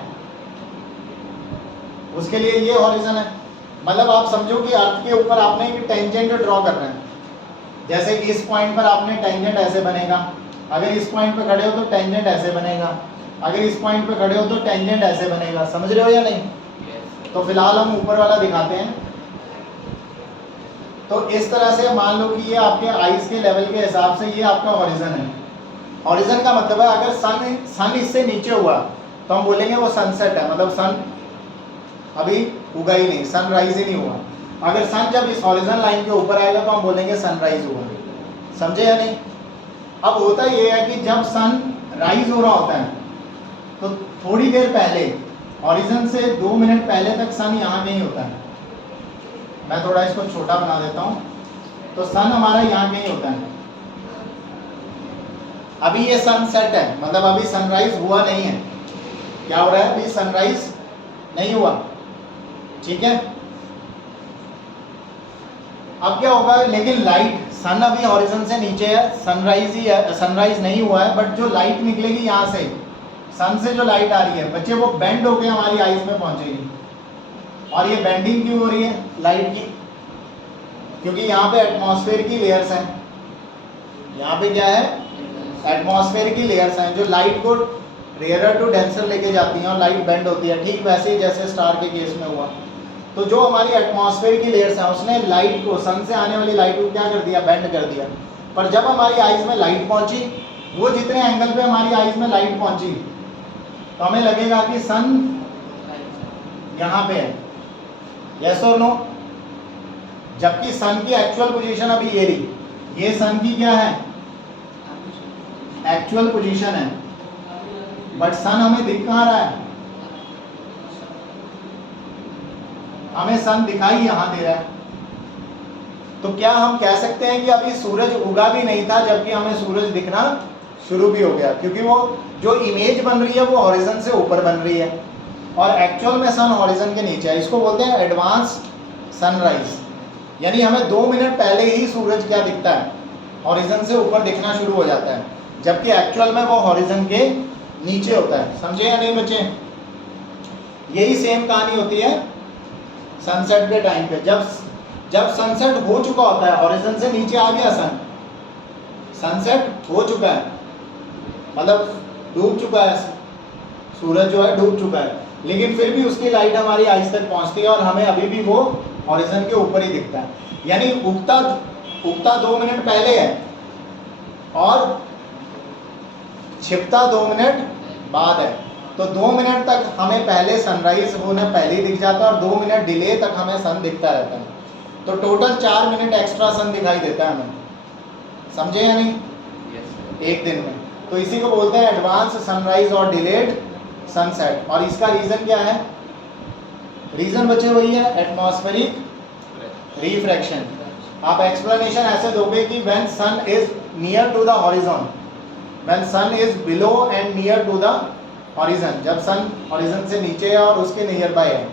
उसके लिए ये हॉरिजन है। मतलब आप समझो कि अर्थ के ऊपर आपने एक टेंजेंट ड्रॉ करना है, जैसे इस पॉइंट पर आपने टेंजेंट ऐसे बनेगा, अगर इस पॉइंट पे खड़े हो तो टेंजेंट ऐसे बनेगा, अगर इस पॉइंट पे खड़े हो तो टेंजेंट ऐसे बनेगा। समझ रहे हो या नहीं? तो फिलहाल हम ऊपर वाला दिखाते हैं। तो इस तरह से मान लो कि ये आपके आइज के लेवल के हिसाब से ये आपका हॉरिजन है। हॉरिजन का मतलब है अगर सन इससे नीचे हुआ तो हम बोलेंगे वो सनसेट है, मतलब सन अभी उगा ही नहीं, सनराइज ही नहीं हुआ। अगर सन जब इस हॉरिजन लाइन के ऊपर आएगा तो हम बोलेंगे सनराइज हुआ। समझे या नहीं? अब होता ये है कि जब सन राइज हो रहा होता है तो थोड़ी देर पहले, हॉरिजन से 2 मिनट पहले तक सन यहाँ कहीं होता है। मैं थोड़ा इसको छोटा बना देता हूँ, तो सन हमारा यहाँ कहीं होता है। अभी ये सनसेट है, मतलब अभी सनराइज हुआ नहीं है। क्या हो रहा है? अभी सनराइज नहीं हुआ। ठीक है, अब क्या होगा, लेकिन लाइट, सन अभी हॉरिजन से नीचे है, सनराइज ही है, सनराइज नहीं हुआ है, बट जो लाइट निकलेगी यहाँ से, सन से जो लाइट आ रही है बच्चे, वो बेंड होके हमारी आईज में पहुंचेगी। और ये बेंडिंग क्यों हो रही है लाइट की? क्योंकि यहाँ पे एटमॉस्फेयर की लेयर्स हैं। यहाँ पे क्या है? एटमॉस्फेयर की लेयर्स हैं जो लाइट को रेयर टू डेंसर लेके जाती हैं और लाइट बेंड होती है, ठीक वैसे ही जैसे स्टार के केस में हुआ। तो जो हमारी एटमॉस्फेयर की लेयर्स हैं उसने लाइट को, सन से आने वाली लाइट को क्या कर दिया? बेंड कर दिया। पर जब हमारी आइज में लाइट पहुंची, वो जितने एंगल पे हमारी आइज में लाइट पहुंची तो हमें लगेगा कि सन यहाँ पे है। यस और नो? जबकि सन की एक्चुअल पोजीशन अभी ये रही, ये सन की क्या है? एक्चुअल पोजीशन है। बट सन हमें दिख कहाँ रहा है? हमें सन दिखाई यहाँ दे रहा है। तो क्या हम कह सकते हैं कि अभी सूरज उगा भी नहीं था जबकि हमें सूरज दिखना शुरू भी हो गया? क्योंकि वो जो इमेज बन रही है वो हॉरिजन से ऊपर बन रही है और एक्चुअल में सन हॉरिजन के नीचे है। इसको बोलते हैं एडवांस सनराइज, यानी हमें 2 मिनट पहले ही सूरज क्या दिखता है? हॉरिजन से ऊपर दिखना शुरू हो जाता है, जबकि एक्चुअल में वो हॉरिजन के नीचे होता है। समझे या नहीं बच्चे? यही सेम कहानी होती है सनसेट के टाइम पे। जब सनसेट हो चुका होता है, हॉरिजन से नीचे आ गया सन, सनसेट हो चुका है मतलब डूब चुका है, सूरज जो है डूब चुका है, लेकिन फिर भी उसकी लाइट हमारी आइज तक पहुंचती है और हमें अभी भी वो हॉरिजन के ऊपर ही दिखता है। यानी उगता 2 मिनट पहले है और छिपता 2 मिनट बाद है। तो 2 मिनट तक हमें पहले सनराइज होने पहले ही दिख जाता है और 2 मिनट डिले तक हमें सन दिखता रहता है। तो टोटल 4 मिनट एक्स्ट्रा सन दिखाई देता है हमें। समझे या नहीं? एक दिन में। तो इसी को बोलते हैं एडवांस सनराइज और डिलेड सनसेट। और इसका रीजन क्या है? रीजन बच्चे वही है, एटमॉस्फेरिक रिफ्रैक्शन। आप एक्सप्लेनेशन ऐसे दोगे कि when sun is near to the horizon, when sun is below and near to the horizon, जब सन हॉरिजन से नीचे है और उसके नियर बाय है,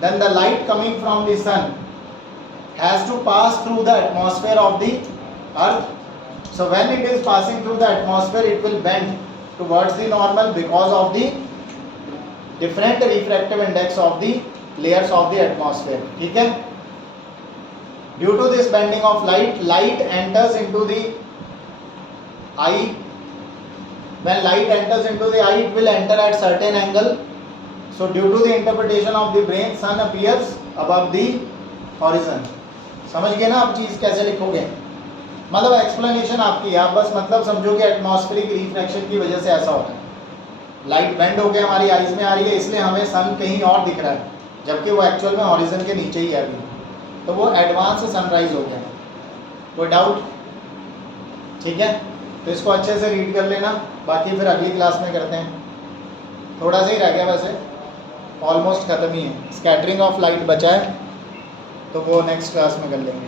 then the light coming from the sun has to pass through the atmosphere of the earth. So when it is passing through the atmosphere, it will bend towards the normal because of the different refractive index of the layers of the atmosphere. ठीक है? Due to this bending of light enters into the eye. When light enters into the eye, it will enter at certain angle. So due to the interpretation of the brain, sun appears above the horizon. समझ गए ना आप चीज़ कैसे लिखोगे? मतलब explanation आपकी है, आप बस मतलब समझो कि एटमॉस्फेरिक रिफ्रैक्शन की वजह से ऐसा होता है। लाइट बेंड होकर हमारी आइज में आ रही है, इसलिए हमें सन कहीं और दिख रहा है, जबकि वो एक्चुअल में हॉरिजन के नीचे ही है अभी। तो वो एडवांस सनराइज हो गया। कोई डाउट? ठीक है, तो इसको अच्छे से रीड कर लेना, बाकी फिर अगली क्लास में करते हैं। थोड़ा सा ही रह गया, वैसे ऑलमोस्ट ख़त्म ही है। स्कैटरिंग ऑफ लाइट बचा है, तो वो नेक्स्ट क्लास में कर लेंगे।